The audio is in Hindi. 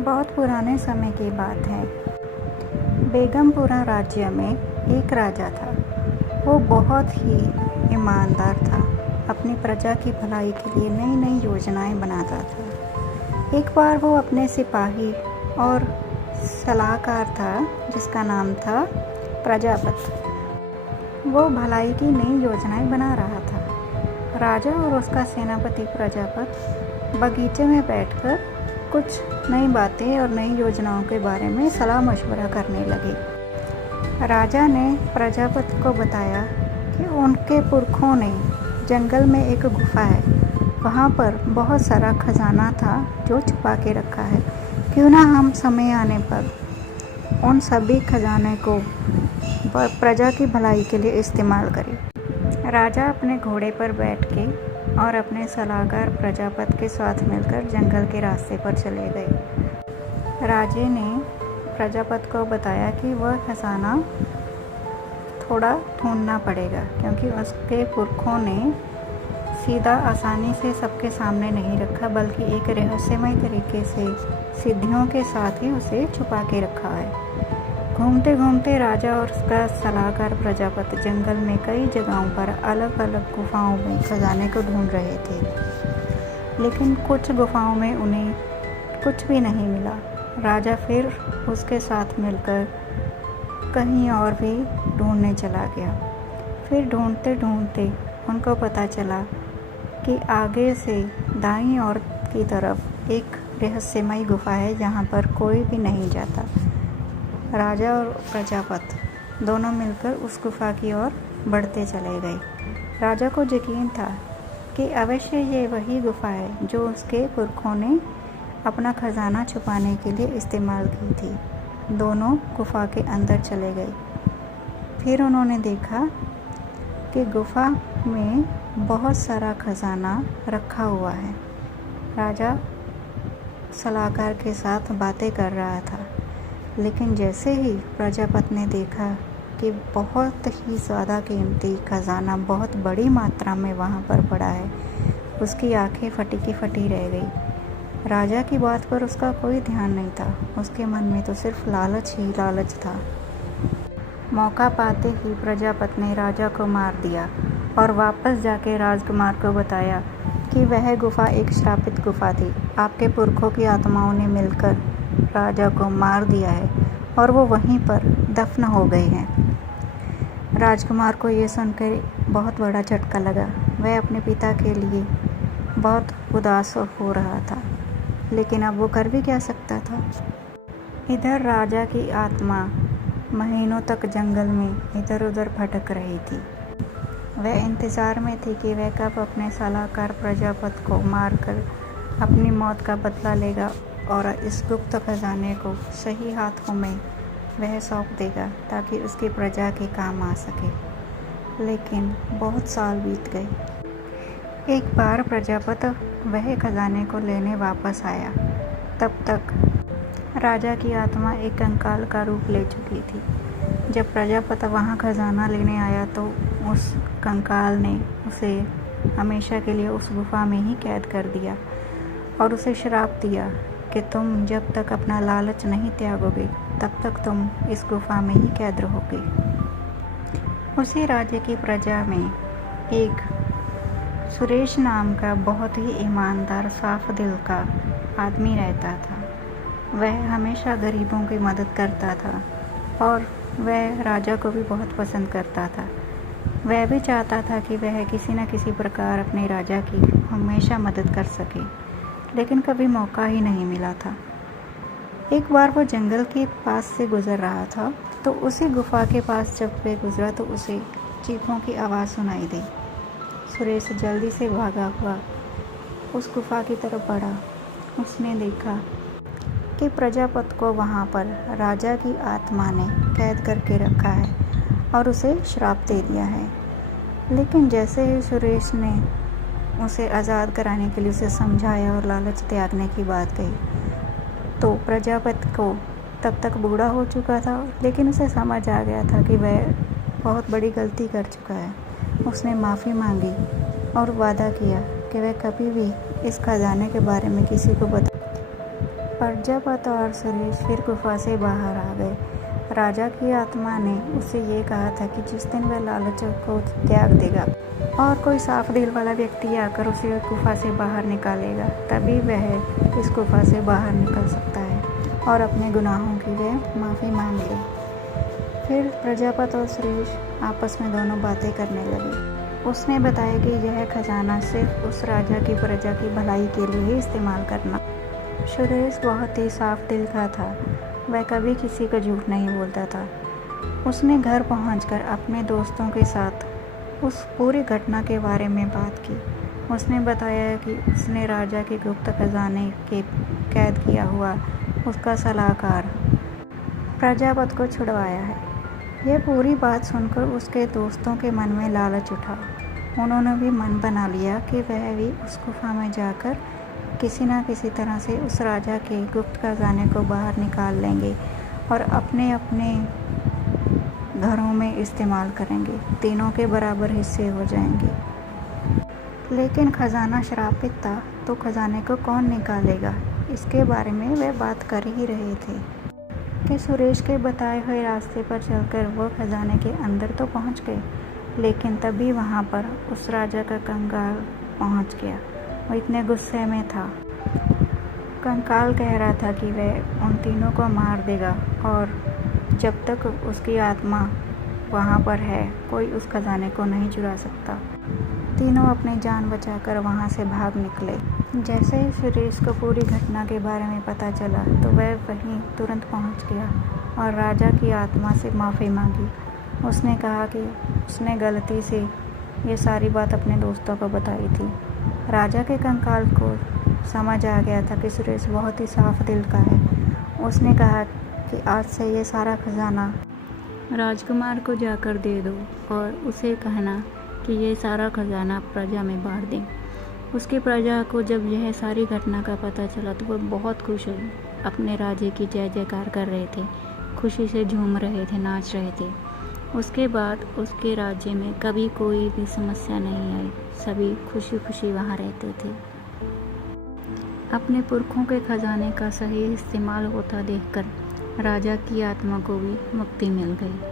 बहुत पुराने समय की बात है। बेगमपुरा राज्य में एक राजा था। वो बहुत ही ईमानदार था। अपनी प्रजा की भलाई के लिए नई नई योजनाएं बनाता था। एक बार वो अपने सिपाही और सलाहकार था जिसका नाम था प्रजापति। वो भलाई की नई योजनाएं बना रहा था। राजा और उसका सेनापति प्रजापति बगीचे में बैठकर कुछ नई बातें और नई योजनाओं के बारे में सलाह मशवरा करने लगे। राजा ने प्रजापति को बताया कि उनके पुरखों ने जंगल में एक गुफा है, वहाँ पर बहुत सारा खजाना था जो छुपा के रखा है। क्यों ना हम समय आने पर उन सभी खजाने को प्रजा की भलाई के लिए इस्तेमाल करें। राजा अपने घोड़े पर बैठ के और अपने सलाहकार प्रजापति के साथ मिलकर जंगल के रास्ते पर चले गए। राजे ने प्रजापति को बताया कि वह खजाना थोड़ा ढूंढना पड़ेगा, क्योंकि उसके पुरखों ने सीधा आसानी से सबके सामने नहीं रखा, बल्कि एक रहस्यमय तरीके से सिद्धियों के साथ ही उसे छुपा के रखा है। घूमते घूमते राजा और उसका सलाहकार प्रजापति जंगल में कई जगहों पर अलग अलग गुफाओं में खजाने को ढूंढ रहे थे, लेकिन कुछ गुफाओं में उन्हें कुछ भी नहीं मिला। राजा फिर उसके साथ मिलकर कहीं और भी ढूंढने चला गया। फिर ढूंढते ढूंढते उनको पता चला कि आगे से दाईं ओर की तरफ एक रहस्यमय गुफा है जहाँ पर कोई भी नहीं जाता। राजा और प्रजापति दोनों मिलकर उस गुफा की ओर बढ़ते चले गए। राजा को यकीन था कि अवश्य ये वही गुफा है जो उसके पुरखों ने अपना खजाना छुपाने के लिए इस्तेमाल की थी। दोनों गुफा के अंदर चले गए। फिर उन्होंने देखा कि गुफा में बहुत सारा खजाना रखा हुआ है। राजा सलाहकार के साथ बातें कर रहा था, लेकिन जैसे ही प्रजापति ने देखा कि बहुत ही ज़्यादा कीमती खजाना बहुत बड़ी मात्रा में वहाँ पर पड़ा है, उसकी आंखें फटी की फटी रह गई। राजा की बात पर उसका कोई ध्यान नहीं था। उसके मन में तो सिर्फ लालच ही लालच था। मौका पाते ही प्रजापति ने राजा को मार दिया और वापस जाके राजकुमार को बताया कि वह गुफा एक श्रापित गुफा थी। आपके पुरखों की आत्माओं ने मिलकर राजा को मार दिया है और वो वहीं पर दफन हो गए हैं। राजकुमार को ये सुनकर बहुत बड़ा झटका लगा। वह अपने पिता के लिए बहुत उदास हो रहा था, लेकिन अब वो कर भी क्या सकता था। इधर राजा की आत्मा महीनों तक जंगल में इधर उधर भटक रही थी। वह इंतज़ार में थी कि वह कब अपने सलाहकार प्रजापति को मारकर अपनी मौत का बदला लेगा और इस गुप्त खजाने को सही हाथों में वह सौंप देगा ताकि उसकी प्रजा के काम आ सके। लेकिन बहुत साल बीत गए। एक बार प्रजापति वह खजाने को लेने वापस आया। तब तक राजा की आत्मा एक कंकाल का रूप ले चुकी थी। जब प्रजापति वहाँ खजाना लेने आया तो उस कंकाल ने उसे हमेशा के लिए उस गुफा में ही कैद कर दिया और उसे श्राप दिया कि तुम जब तक अपना लालच नहीं त्यागोगे तब तक तुम इस गुफा में ही कैद रहोगे। उसी राज्य की प्रजा में एक सुरेश नाम का बहुत ही ईमानदार साफ दिल का आदमी रहता था। वह हमेशा गरीबों की मदद करता था और वह राजा को भी बहुत पसंद करता था। वह भी चाहता था कि वह किसी न किसी प्रकार अपने राजा की हमेशा मदद कर सके, लेकिन कभी मौका ही नहीं मिला था। एक बार वो जंगल के पास से गुज़र रहा था, तो उसी गुफा के पास जब वह गुज़रा तो उसे चीखों की आवाज़ सुनाई दी। सुरेश जल्दी से भागा हुआ उस गुफा की तरफ बढ़ा। उसने देखा कि प्रजापति को वहाँ पर राजा की आत्मा ने कैद करके रखा है और उसे श्राप दे दिया है। लेकिन जैसे ही सुरेश ने उसे आज़ाद कराने के लिए उसे समझाया और लालच त्यागने की बात कही, तो प्रजापति को तब तक बूढ़ा हो चुका था, लेकिन उसे समझ आ गया था कि वह बहुत बड़ी गलती कर चुका है। उसने माफ़ी मांगी और वादा किया कि वह कभी भी इस खजाने के बारे में किसी को प्रजापति और सुरेश फिर गुफा से बाहर आ गए। राजा की आत्मा ने उसे ये कहा था कि जिस दिन वह लालच को त्याग देगा और कोई साफ दिल वाला व्यक्ति आकर उसे गुफा से बाहर निकालेगा, तभी वह इस गुफा से बाहर निकल सकता है और अपने गुनाहों की वह माफ़ी मांग ले। फिर प्रजापति और सुरेश आपस में दोनों बातें करने लगे। उसने बताया कि यह खजाना सिर्फ उस राजा की प्रजा की भलाई के लिए ही इस्तेमाल करना। सुरेश बहुत ही साफ दिल का था, वह कभी किसी को झूठ नहीं बोलता था। उसने घर पहुंचकर अपने दोस्तों के साथ उस पूरी घटना के बारे में बात की। उसने बताया कि उसने राजा के गुप्त खजाने के कैद किया हुआ उसका सलाहकार प्रजापति को छुड़वाया है। यह पूरी बात सुनकर उसके दोस्तों के मन में लालच उठा। उन्होंने भी मन बना लिया कि वह भी उस गुफा में जाकर किसी न किसी तरह से उस राजा के गुप्त खजाने को बाहर निकाल लेंगे और अपने अपने घरों में इस्तेमाल करेंगे। तीनों के बराबर हिस्से हो जाएंगे। लेकिन खजाना श्रापित था, तो खजाने को कौन निकालेगा, इसके बारे में वे बात कर ही रहे थे कि सुरेश के बताए हुए रास्ते पर चलकर वो खजाने के अंदर तो पहुंच गए, लेकिन तभी वहां पर उस राजा का कंकाल पहुंच गया। वो इतने गुस्से में था। कंकाल कह रहा था कि वह उन तीनों को मार देगा और जब तक उसकी आत्मा वहां पर है, कोई उस खजाने को नहीं चुरा सकता। तीनों अपनी जान बचाकर वहां से भाग निकले। जैसे ही सुरेश को पूरी घटना के बारे में पता चला, तो वह वहीं तुरंत पहुंच गया और राजा की आत्मा से माफ़ी मांगी। उसने कहा कि उसने गलती से ये सारी बात अपने दोस्तों को बताई थी। राजा के कंकाल को समझ आ गया था कि सुरेश बहुत ही साफ दिल का है। उसने कहा कि आज से ये सारा खजाना राजकुमार को जाकर दे दो और उसे कहना कि ये सारा खजाना प्रजा में बांट दें। उसकी प्रजा को जब यह सारी घटना का पता चला तो वह बहुत खुश हुई, अपने राजे की जय जयकार कर रहे थे, खुशी से झूम रहे थे, नाच रहे थे। उसके बाद उसके राज्य में कभी कोई भी समस्या नहीं आई, सभी खुशी खुशी वहाँ रहते थे। अपने पुरखों के खजाने का सही इस्तेमाल होता देखकर राजा की आत्मा को भी मुक्ति मिल गई।